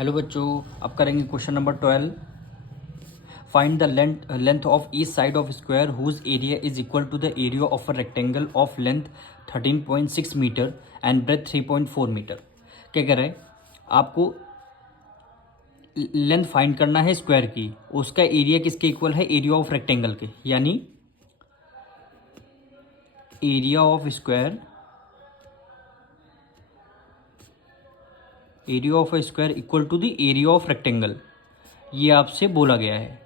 Hello बच्चों, अब करेंगे question number 12। Find the length of each side of square whose area is equal to the area of a rectangle of length 13.6 metre and breadth 3.4 metre. क्या कह रहा है? आपको length find करना है स्क्वायर की, उसका एरिया किसके इक्वल है? एरिया ऑफ रेक्टेंगल के, यानी area of square, area of a square equal to the area of rectangle, ये आपसे बोला गया है।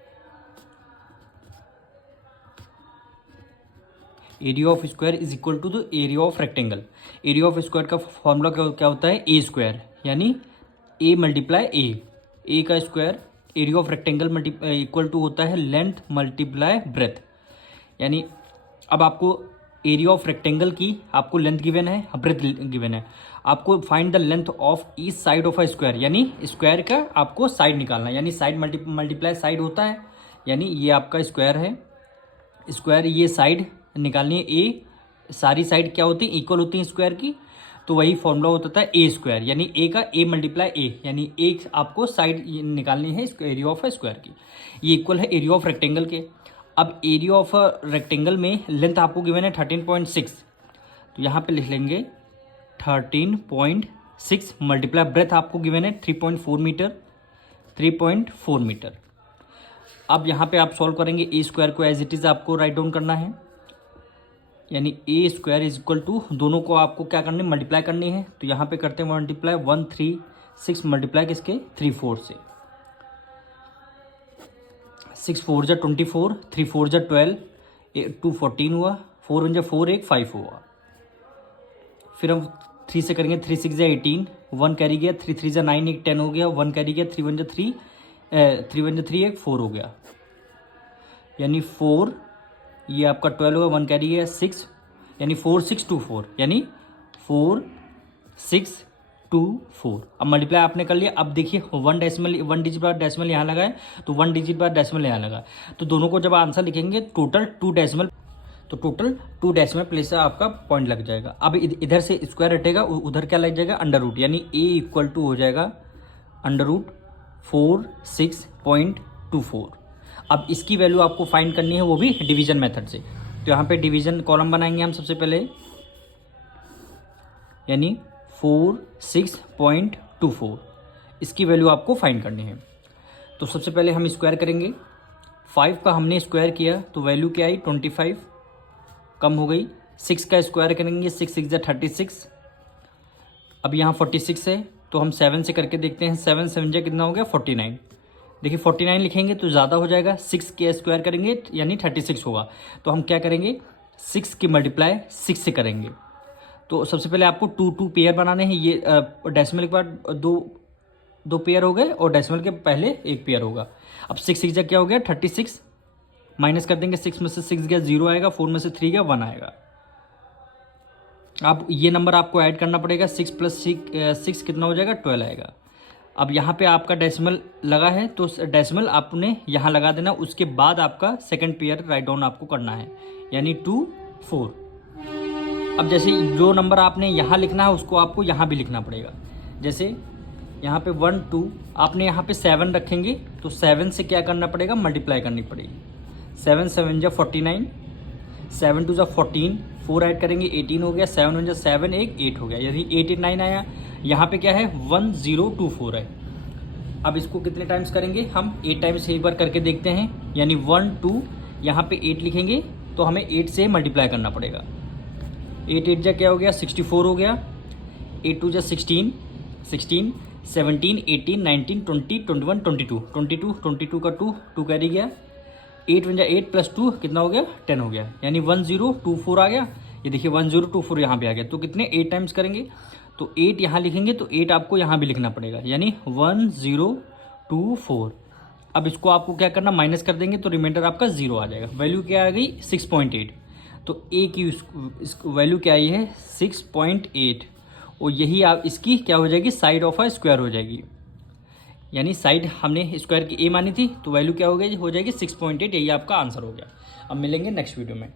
Area of square is equal to the area of rectangle. Area of square का फॉर्मूला क्या होता है? ए स्क्वायर, यानी ए मल्टीप्लाई ए का square. Area of rectangle equal to होता है लेंथ मल्टीप्लाई ब्रेथ। यानी अब आपको एरिया ऑफ रेक्टेंगल की आपको लेंथ गिवन है, ब्रेथ गिवन है। आपको find the length of each side of a square, यानी स्क्वायर का आपको साइड निकालना है, यानी साइड मल्टीप्लाई साइड होता है। यानी ये आपका स्क्वायर है, स्क्वायर ये साइड निकालनी है। ए सारी साइड क्या होती है? इक्वल होती है स्क्वायर की, तो वही फॉर्मूला होता है ए स्क्वायर, यानी ए का ए मल्टीप्लाई ए, यानी एक आपको साइड निकालनी है एरिया ऑफ स्क्वायर की। ये इक्वल है एरिया ऑफ रेक्टेंगल के। अब एरिया ऑफ रेक्टेंगल में लेंथ आपको गिवन है 13.6, तो यहाँ पे लिख लेंगे 13.6 मल्टीप्लाई ब्रेथ आपको गिवन है 3.4 मीटर, 3.4 मीटर। अब यहाँ पे आप सॉल्व करेंगे, ए स्क्वायर को एज इट इज़ आपको राइट डाउन करना है, यानी ए स्क्वायर इज इक्वल टू, दोनों को आपको क्या करनी है? मल्टीप्लाई करनी है। तो यहाँ पे करते हैं मल्टीप्लाई 136 मल्टीप्लाई किसके? 3 4 से। 6 4 जा 24, 3 4 जा 12, 2 14 हुआ, 4 1 जा 4, 1 5 हुआ। फिर हम 3 से करेंगे, 3 6 जा 18, 1 कैरी गया, 3 3 जा 9, 1 10 हो गया, 1 कैरी गया, 3 1 जा 3, 3 1 जा 3, 1 4 हो गया, यानी 4, ये आपका 12 हुआ, 1 कैरी गया 6, यानी 4 6 2 4, यानी 4 6 2 4। अब मल्टीप्लाई आपने कर लिया। अब देखिए 1 डिजिट बाद डेसिमल यहाँ लगा है, तो 1 डिजिट बाद डेसिमल यहाँ लगा, तो दोनों को जब आंसर लिखेंगे टोटल 2 डेसिमल, तो टोटल 2 डेसिमल प्लेस से आपका पॉइंट लग जाएगा। अब इधर से स्क्वायर हटेगा, उधर क्या लग जाएगा? अंडर रूट, यानी ए इक्वल टू हो जाएगा अंडर रूट 46.24। अब इसकी वैल्यू आपको फाइंड करनी है, वो भी डिवीजन मेथड से। तो यहाँ पे डिवीजन कॉलम बनाएंगे हम सबसे पहले, यानी 46.24, इसकी वैल्यू आपको फाइंड करनी है। तो सबसे पहले हम स्क्वायर करेंगे, 5 का हमने स्क्वायर किया तो वैल्यू क्या आई? 25 कम हो गई। 6 का स्क्वायर करेंगे, 6 6 जा 36, अब यहाँ 46 है, तो हम 7 से करके देखते हैं, 7 7 जा कितना हो गया? 49। देखिए 49 लिखेंगे तो ज़्यादा हो जाएगा, 6 के स्क्वायर करेंगे यानी 36 होगा, तो हम क्या करेंगे? 6 की मल्टीप्लाई 6 से करेंगे। तो सबसे पहले आपको 2 पेयर बनाने हैं। ये डेसिमल के बाद दो पेयर हो गए, और डेसिमल के पहले एक पेयर होगा। अब 6 6 जा क्या हो गया? 36, माइनस कर देंगे, 6 में से 6 गया 0 आएगा, 4 में से 3 गया 1 आएगा। अब ये नंबर आपको ऐड करना पड़ेगा, 6 + 6 कितना हो जाएगा? 12 आएगा। अब यहाँ पे आपका डेसिमल लगा है, तो डेसिमल आपने यहाँ लगा देना, उसके बाद आपका सेकंड पेयर राइट डाउन आपको करना है, यानी 2 4। अब जैसे जो नंबर आपने यहाँ लिखना है उसको आपको यहाँ भी लिखना पड़ेगा। जैसे यहाँ पे 1 2 आपने यहाँ पे 7 रखेंगे, तो 7 से क्या करना पड़ेगा? मल्टीप्लाई करनी पड़ेगी। 7 7 जा 49, 7 2 जा 14, 4 ऐड करेंगे 18 हो गया, 7 1 जा 7 1 8 हो गया, यानी 8 8 9 आया। यहाँ पे क्या है? 1024 है। अब इसको कितने टाइम्स करेंगे? हम 8 टाइम्स एक बार करके देखते हैं, यानी 1 2 यहाँ पे 8 लिखेंगे, तो हमें 8 से मल्टीप्लाई करना पड़ेगा। 8 8 जा क्या हो गया? 64 हो गया, 8 2 जा 16, 17 18 19 20 21 22, 22 का 2 कैरी गया, 8 1 जा 8 + 2 कितना हो गया? 10 हो गया, यानी 1024 आ गया। ये देखिए 1024 यहाँ पे आ गया, तो कितने 8 टाइम्स करेंगे, तो 8 यहाँ लिखेंगे, तो 8 आपको यहाँ भी लिखना पड़ेगा, यानी 1024। अब इसको आपको क्या करना? माइनस कर देंगे, तो रिमाइंडर आपका 0 आ जाएगा। वैल्यू क्या आ गई? 6.8। तो ए की वैल्यू क्या आई है? 6.8, और यही आप इसकी क्या हो जाएगी? साइड ऑफ अ स्क्वायर हो जाएगी, यानी साइड हमने स्क्वायर की ए मानी थी, तो वैल्यू क्या हो गई? हो जाएगी 6.8। यही आपका आंसर हो गया। अब मिलेंगे नेक्स्ट वीडियो में।